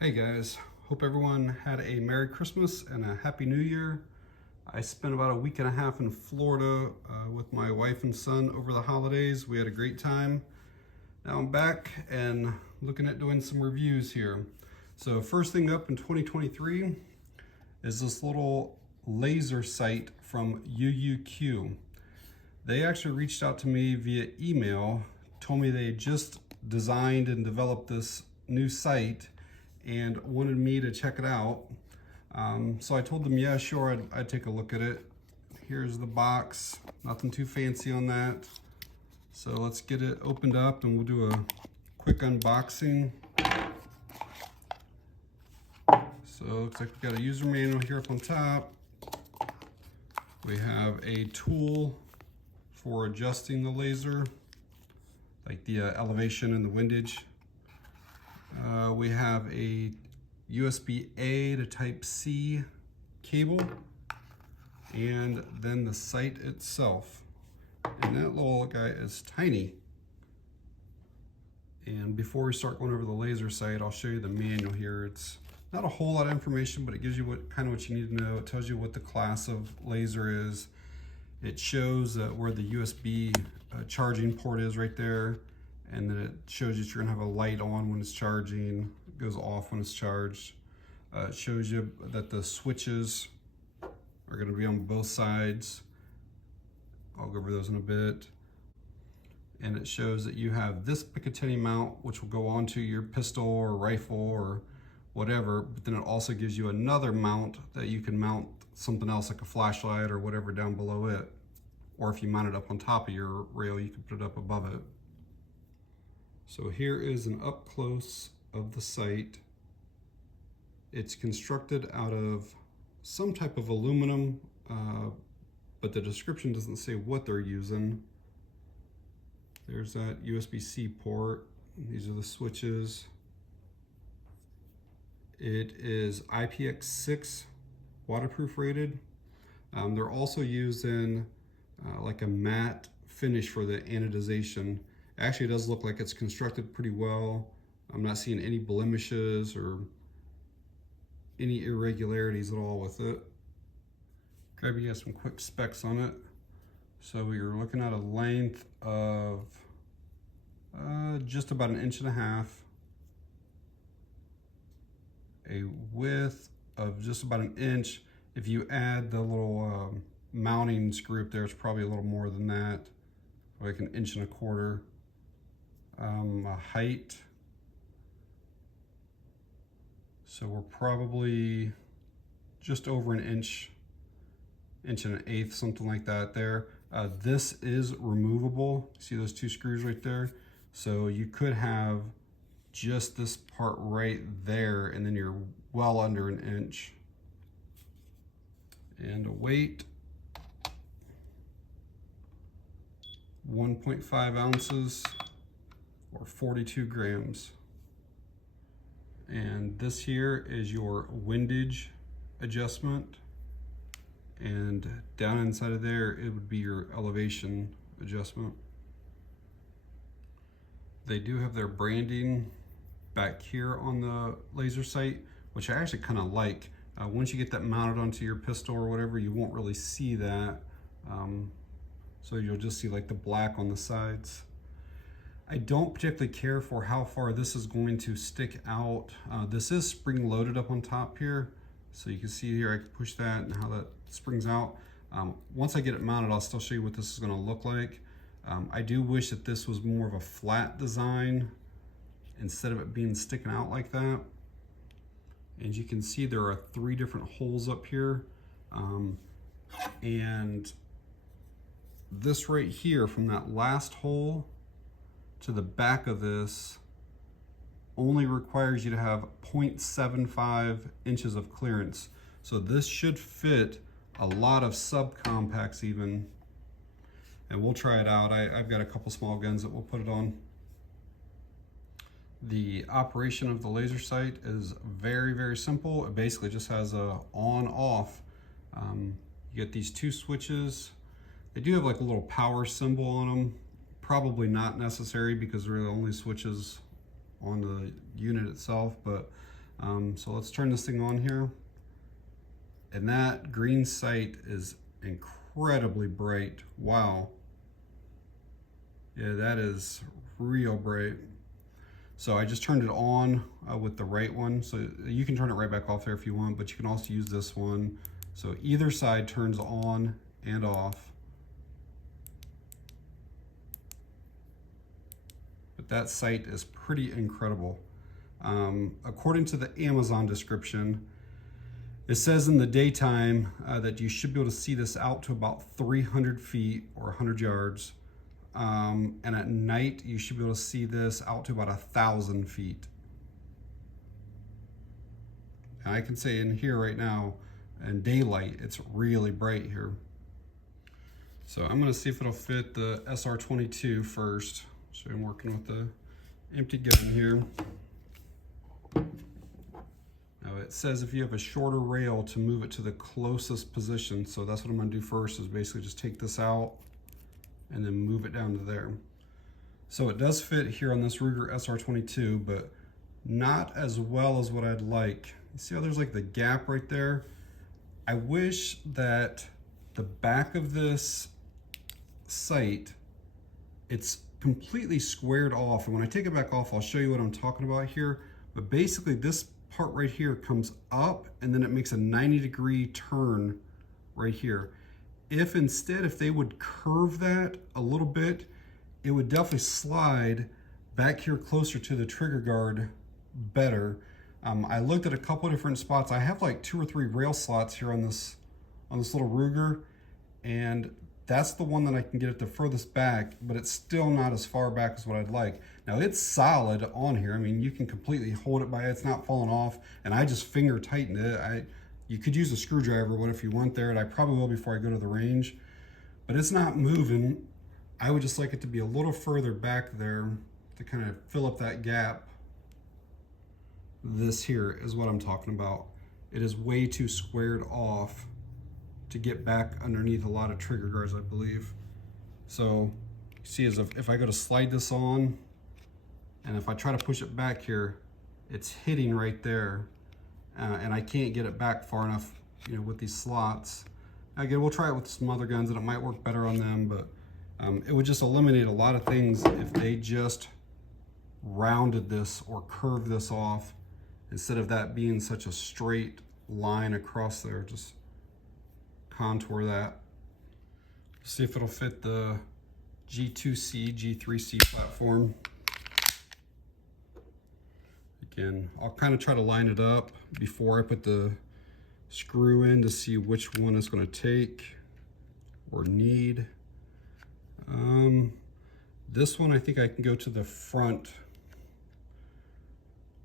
Hey guys, hope everyone had a Merry Christmas and a Happy New Year. I spent about a week and a half in Florida with my wife and son over the holidays. We had a great time. Now I'm back and looking at doing some reviews here. So first thing up in 2023 is this little laser sight from UUQ. They actually reached out to me via email, told me they just designed and developed this new sight and wanted me to check it out. So I told them, yeah, sure, I'd take a look at it. Here's the box, nothing too fancy on that. So let's get it opened up and we'll do a quick unboxing. So it looks like we've got a user manual here up on top. We have a tool for adjusting the laser, like the elevation and the windage. We have a USB-A to Type-C cable, and then the sight itself. And that little guy is tiny. And before we start going over the laser sight, I'll show you the manual here. It's not a whole lot of information, but it gives you what you need to know. It tells you what the class of laser is. It shows where the USB charging port is right there. And then it shows you that you're gonna have a light on when it's charging, it goes off when it's charged. It shows you that the switches are gonna be on both sides. I'll go over those in a bit. And it shows that you have this Picatinny mount, which will go onto your pistol or rifle or whatever, but then it also gives you another mount that you can mount something else like a flashlight or whatever down below it. Or if you mount it up on top of your rail, you can put it up above it. So here is an up close of the sight. It's constructed out of some type of aluminum, but the description doesn't say what they're using. There's that USB-C port. These are the switches. It is IPX6 waterproof rated. They're also using like a matte finish for the anodization. Actually, it does look like it's constructed pretty well. I'm not seeing any blemishes or any irregularities at all with it. Grab you guys some quick specs on it. So you're looking at a length of just about 1.5 inches, a width of just about 1 inch. If you add the little mounting screw up there, it's probably a little more than that, like 1.25 inches. A height, so we're probably just over 1 inch, 1.1 inches, something like that there. This is removable. See those two screws right there? So you could have just this part right there and then you're well under 1 inch. And a weight, 1.5 ounces. Or 42 grams. And this here is your windage adjustment. And down inside of there, it would be your elevation adjustment. They do have their branding back here on the laser sight, which I actually kind of like. Once you get that mounted onto your pistol or whatever, you won't really see that. So you'll just see like the black on the sides. I don't particularly care for how far this is going to stick out. This is spring loaded up on top here. So you can see here, I can push that and how that springs out. Once I get it mounted, I'll still show you what this is gonna look like. I do wish that this was more of a flat design instead of it being sticking out like that. And you can see there are 3 different holes up here. And this right here, from that last hole to the back of this, only requires you to have 0.75 inches of clearance. So this should fit a lot of subcompacts even. And we'll try it out. I've got a couple small guns that we'll put it on. The operation of the laser sight is very, very simple. It basically just has a on-off. You get these 2 switches. They do have like a little power symbol on them. Probably not necessary because they're the only switches on the unit itself, but So let's turn this thing on here. And that green sight is incredibly bright. Wow. Yeah, that is real bright. So I just turned it on with the right one. So you can turn it right back off there if you want, but you can also use this one. So either side turns on and off. But that sight is pretty incredible. According to the Amazon description, it says in the daytime that you should be able to see this out to about 300 feet or 100 yards. And at night, you should be able to see this out to about 1,000 feet. And I can say in here right now, in daylight, it's really bright here. So I'm gonna see if it'll fit the SR22 first. So I'm working with the empty gun here. Now it says if you have a shorter rail to move it to the closest position. So that's what I'm gonna do first, is basically just take this out and then move it down to there. So it does fit here on this Ruger SR22, but not as well as what I'd like. You see how there's like the gap right there? I wish that the back of this sight, it's completely squared off. And when I take it back off, I'll show you what I'm talking about here. But basically this part right here comes up and then it makes a 90-degree turn right here. If instead, if they would curve that a little bit, it would definitely slide back here closer to the trigger guard better. I looked at a couple of different spots. I have like 2 or 3 rail slots here on this little Ruger, and that's the one that I can get it the furthest back, but it's still not as far back as what I'd like. Now it's solid on here. I mean, you can completely hold it by it. It's not falling off, and I just finger tightened it. You could use a screwdriver, what if you want there, and I probably will before I go to the range, but it's not moving. I would just like it to be a little further back there to kind of fill up that gap. This here is what I'm talking about. It is way too squared off to get back underneath a lot of trigger guards, I believe. So you see, as if I go to slide this on, and if I try to push it back here, it's hitting right there. And I can't get it back far enough, you know, with these slots. Again, we'll try it with some other guns and it might work better on them, but it would just eliminate a lot of things if they just rounded this or curved this off instead of that being such a straight line across there. Just contour that. See if it'll fit the G2C, G3C platform. Again, I'll kind of try to line it up before I put the screw in to see which one it's going to take or need. This one, I think I can go to the front,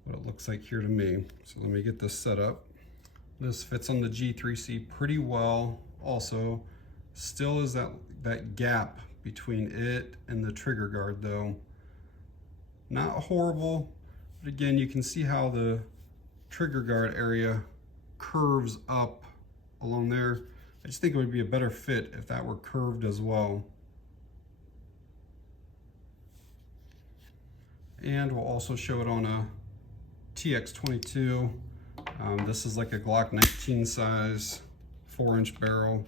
what it looks like here to me. So let me get this set up. This fits on the G3C pretty well. Also, still is that gap between it and the trigger guard though. Not horrible, but again, you can see how the trigger guard area curves up along there. I just think it would be a better fit if that were curved as well. And we'll also show it on a TX22. This is like a Glock 19 size 4-inch barrel.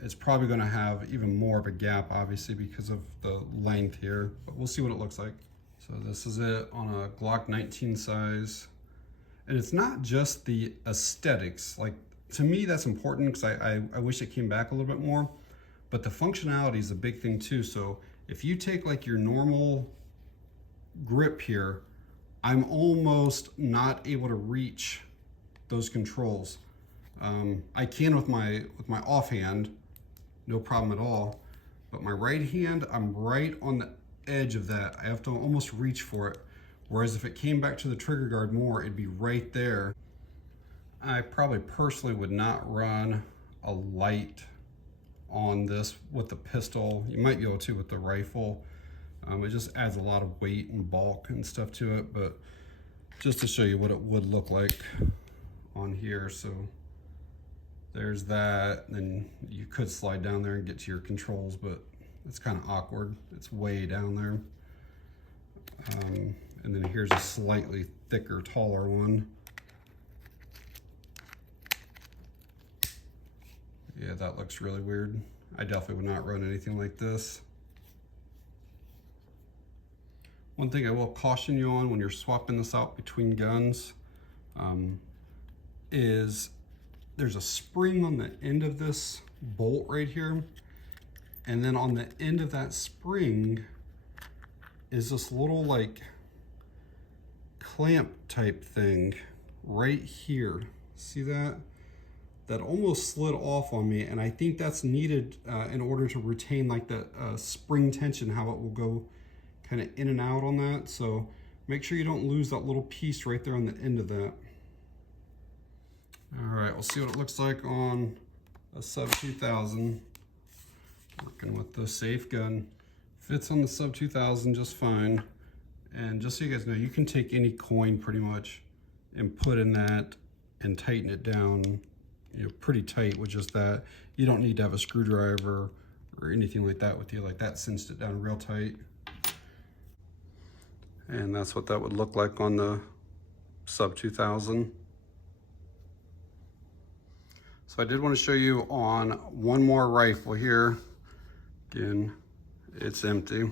It's probably going to have even more of a gap, obviously, because of the length here, but we'll see what it looks like. So this is it on a Glock 19 size. And it's not just the aesthetics. Like, to me, that's important because I wish it came back a little bit more, but the functionality is a big thing too. So if you take like your normal grip here, I'm almost not able to reach those controls. I can with my offhand, no problem at all. But my right hand, I'm right on the edge of that. I have to almost reach for it. Whereas if it came back to the trigger guard more, it'd be right there. I probably personally would not run a light on this with the pistol. You might be able to with the rifle. It just adds a lot of weight and bulk and stuff to it, but just to show you what it would look like on here. So there's that, then you could slide down there and get to your controls, but it's kind of awkward. It's way down there. And then here's a slightly thicker, taller one. Yeah, that looks really weird. I definitely would not run anything like this. One thing I will caution you on when you're swapping this out between guns is there's a spring on the end of this bolt right here. And then on the end of that spring is this little like clamp type thing right here. See that? That almost slid off on me, and I think that's needed in order to retain like the spring tension, how it will go kind of in and out on that. So make sure you don't lose that little piece right there on the end of that. All right, we'll see what it looks like on a sub 2000. Working with the safe gun. Fits on the sub 2000 just fine. And just so you guys know, you can take any coin pretty much and put in that and tighten it down, you know, pretty tight with just that. You don't need to have a screwdriver or anything like that with you. Like that cinched it down real tight. And that's what that would look like on the sub 2000. So I did want to show you on one more rifle here. Again, it's empty.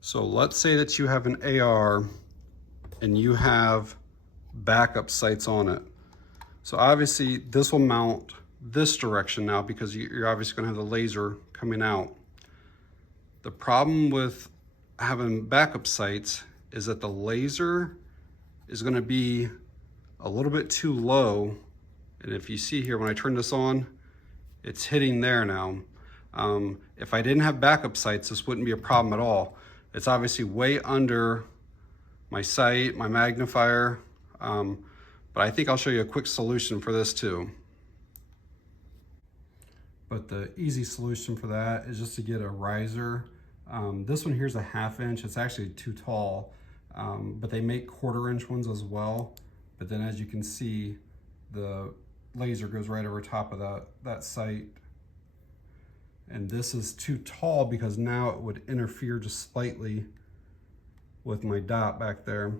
So let's say that you have an AR and you have backup sights on it. So obviously this will mount this direction now because you're obviously going to have the laser coming out. The problem with having backup sights is that the laser is going to be a little bit too low. And if you see here, when I turn this on, it's hitting there now. If I didn't have backup sights, this wouldn't be a problem at all. It's obviously way under my sight, my magnifier, but I think I'll show you a quick solution for this too. But the easy solution for that is just to get a riser. This one here is a 1/2 inch. It's actually too tall, but they make 1/4 inch ones as well. But then as you can see, the laser goes right over top of that sight. And this is too tall because now it would interfere just slightly with my dot back there.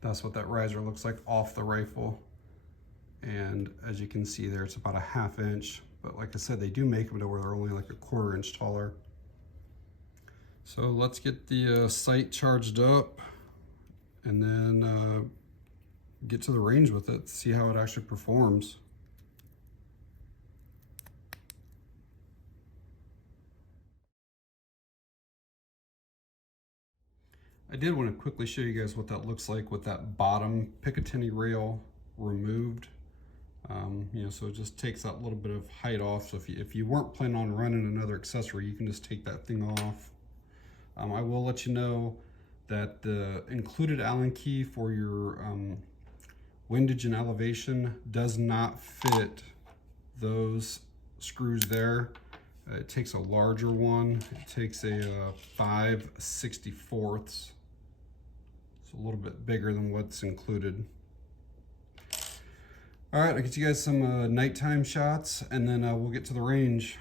That's what that riser looks like off the rifle. And as you can see there, it's about a 1/2 inch. But like I said, they do make them to where they're only like a 1/4 inch taller. So let's get the sight charged up and then get to the range with it, see how it actually performs. I did want to quickly show you guys what that looks like with that bottom Picatinny rail removed. You know, so it just takes that little bit of height off. So if you weren't planning on running another accessory, you can just take that thing off. I will let you know that the included Allen key for your Windage and Elevation does not fit those screws there. It takes a larger one. It takes a 5/64. It's a little bit bigger than what's included. All right, I'll get you guys some nighttime shots and then we'll get to the range.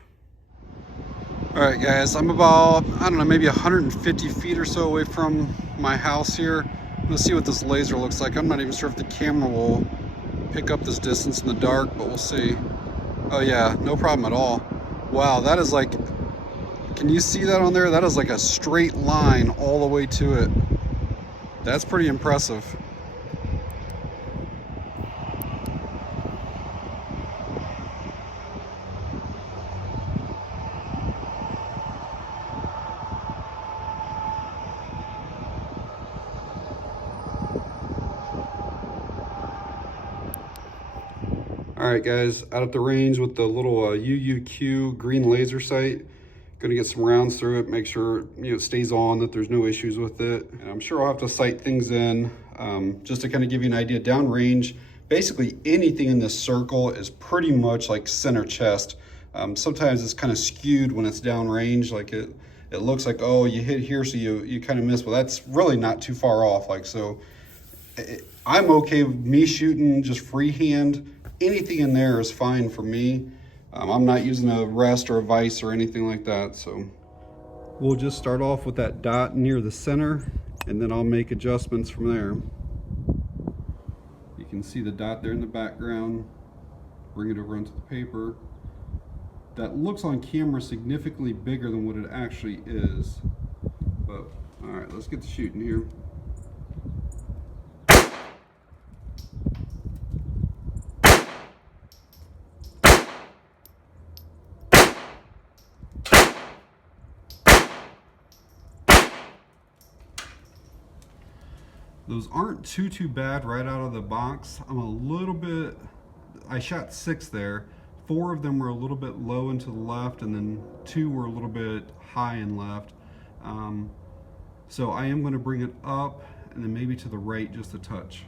All right, guys, I'm about, I don't know, maybe 150 feet or so away from my house here. I'm gonna see what this laser looks like. I'm not even sure if the camera will pick up this distance in the dark, but we'll see. Oh yeah, no problem at all. Wow, that is like, can you see that on there? That is like a straight line all the way to it. That's pretty impressive. All right, guys, out at the range with the little UUQ green laser sight. Gonna get some rounds through it, make sure it stays on, that there's no issues with it. And I'm sure I'll have to sight things in just to kind of give you an idea. Downrange, basically anything in this circle is pretty much like center chest. Sometimes it's kind of skewed when it's downrange, like it looks like, oh, you hit here, so you kind of miss, but that's really not too far off. Like, so I'm okay with me shooting just freehand. Anything in there is fine for me. I'm not using a rest or a vise or anything like that. So We'll just start off with that dot near the center, and then I'll make adjustments from there. You can see the dot there in the background. Bring it over onto the paper. That looks on camera significantly bigger than what it actually is. But, all right, let's get to shooting here. Those aren't too bad right out of the box. I'm a little bit, I shot 6 there. 4 of them were a little bit low and to the left, and then 2 were a little bit high and left. So I am going to bring it up and then maybe to the right just a touch.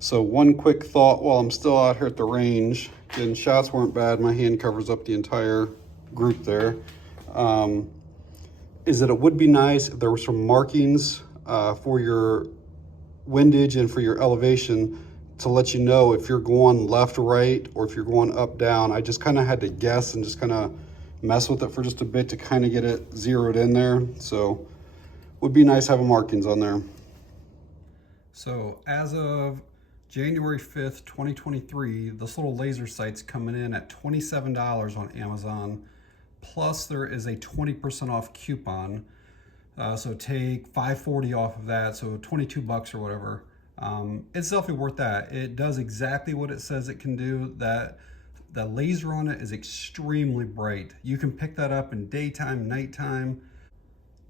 So one quick thought while I'm still out here at the range, and shots weren't bad, my hand covers up the entire group there, is that it would be nice if there were some markings for your windage and for your elevation to let you know if you're going left, right, or if you're going up, down. I just kind of had to guess and just kind of mess with it for just a bit to kind of get it zeroed in there. So would be nice having markings on there. So as of January 5th, 2023, this little laser sight's coming in at $27 on Amazon. Plus there is a 20% off coupon. So take $5.40 off of that, so 22 bucks or whatever. It's definitely worth that. It does exactly what it says it can do. That the laser on it is extremely bright. You can pick that up in daytime, nighttime.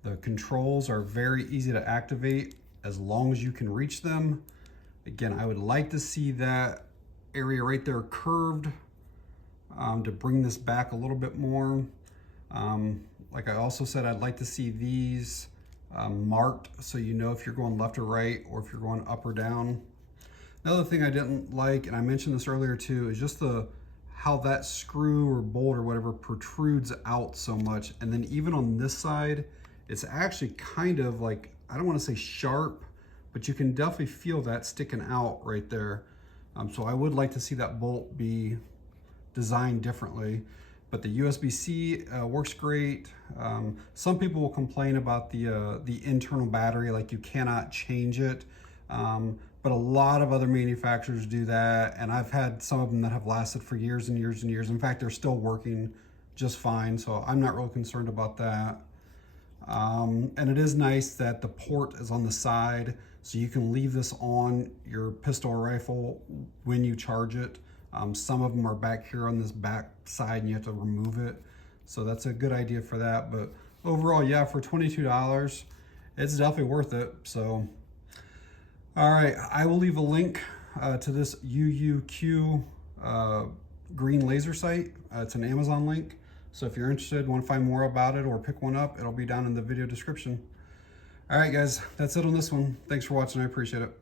The controls are very easy to activate as long as you can reach them. Again, I would like to see that area right there curved to bring this back a little bit more. Like I also said, I'd like to see these marked so you know if you're going left or right or if you're going up or down. Another thing I didn't like, and I mentioned this earlier too, is just how that screw or bolt or whatever protrudes out so much. And then even on this side, it's actually kind of like, I don't want to say sharp, but you can definitely feel that sticking out right there. So I would like to see that bolt be designed differently. But the USB-C works great. Some people will complain about the internal battery, like you cannot change it. But a lot of other manufacturers do that, and I've had some of them that have lasted for years and years and years. In fact, they're still working just fine, so I'm not real concerned about that. And it is nice that the port is on the side, so you can leave this on your pistol or rifle when you charge it. Some of them are back here on this back side and you have to remove it. So that's a good idea for that. But overall, yeah, for $22, it's definitely worth it. So, all right, I will leave a link to this UUQ green laser sight. It's an Amazon link. So if you're interested, want to find more about it or pick one up, it'll be down in the video description. All right, guys, that's it on this one. Thanks for watching. I appreciate it.